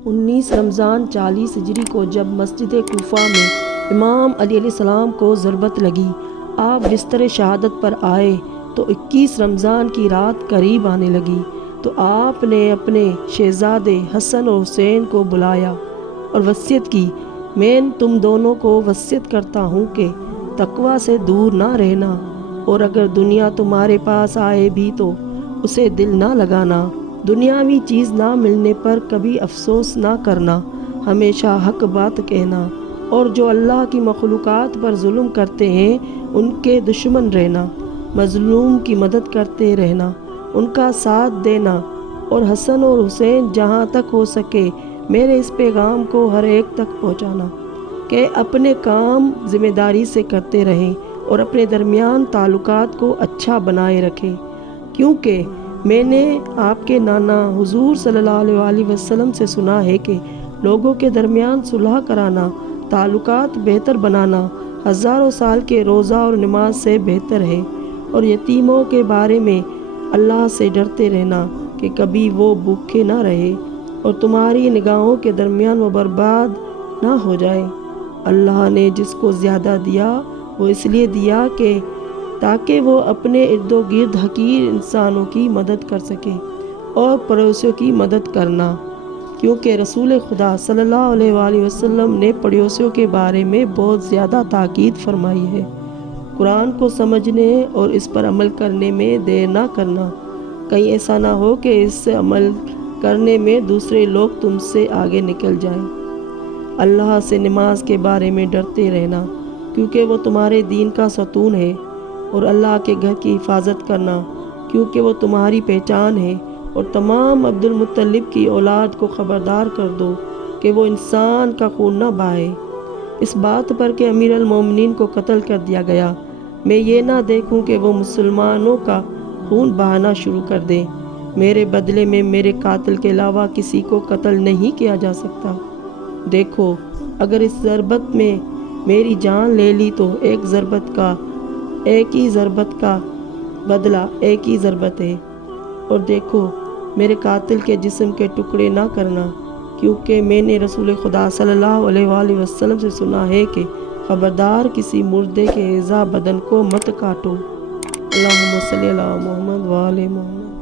19 رمضان 40 ہجری کو جب مسجد کوفہ میں امام علی علیہ السلام کو ضربت لگی، آپ بستر شہادت پر آئے تو 21 رمضان کی رات قریب آنے لگی تو آپ نے اپنے شہزادے حسن اور حسین کو بلایا اور وصیت کی، میں تم دونوں کو وصیت کرتا ہوں کہ تقوی سے دور نہ رہنا، اور اگر دنیا تمہارے پاس آئے بھی تو اسے دل نہ لگانا، دنیاوی چیز نہ ملنے پر کبھی افسوس نہ کرنا، ہمیشہ حق بات کہنا، اور جو اللہ کی مخلوقات پر ظلم کرتے ہیں ان کے دشمن رہنا، مظلوم کی مدد کرتے رہنا، ان کا ساتھ دینا، اور حسن اور حسین جہاں تک ہو سکے میرے اس پیغام کو ہر ایک تک پہنچانا کہ اپنے کام ذمہ داری سے کرتے رہیں اور اپنے درمیان تعلقات کو اچھا بنائے رکھیں، کیونکہ میں نے آپ کے نانا حضور صلی اللہ علیہ وآلہ وسلم سے سنا ہے کہ لوگوں کے درمیان صلح کرانا، تعلقات بہتر بنانا ہزاروں سال کے روزہ اور نماز سے بہتر ہے، اور یتیموں کے بارے میں اللہ سے ڈرتے رہنا کہ کبھی وہ بھوکے نہ رہے اور تمہاری نگاہوں کے درمیان وہ برباد نہ ہو جائے۔ اللہ نے جس کو زیادہ دیا وہ اس لیے دیا کہ تاکہ وہ اپنے ارد و گرد حقیر انسانوں کی مدد کر سکے، اور پڑوسیوں کی مدد کرنا، کیونکہ رسول خدا صلی اللہ علیہ وآلہ وسلم نے پڑوسیوں کے بارے میں بہت زیادہ تاکید فرمائی ہے۔ قرآن کو سمجھنے اور اس پر عمل کرنے میں دیر نہ کرنا، کہیں ایسا نہ ہو کہ اس سے عمل کرنے میں دوسرے لوگ تم سے آگے نکل جائیں۔ اللہ سے نماز کے بارے میں ڈرتے رہنا، کیونکہ وہ تمہارے دین کا ستون ہے، اور اللہ کے گھر کی حفاظت کرنا، کیونکہ وہ تمہاری پہچان ہے، اور تمام عبد المطلب کی اولاد کو خبردار کر دو کہ وہ انسان کا خون نہ بہائے، اس بات پر کہ امیر المومنین کو قتل کر دیا گیا، میں یہ نہ دیکھوں کہ وہ مسلمانوں کا خون بہانا شروع کر دیں، میرے بدلے میں میرے قاتل کے علاوہ کسی کو قتل نہیں کیا جا سکتا۔ دیکھو، اگر اس ضربت میں میری جان لے لی تو ایک ہی ضربت کا بدلہ ایک ہی ضربت ہے، اور دیکھو میرے قاتل کے جسم کے ٹکڑے نہ کرنا، کیونکہ میں نے رسول خدا صلی اللہ علیہ وآلہ وسلم سے سنا ہے کہ خبردار کسی مردے کے اعضاء بدن کو مت کاٹو۔ اللہم صلی علی محمد وآل محمد۔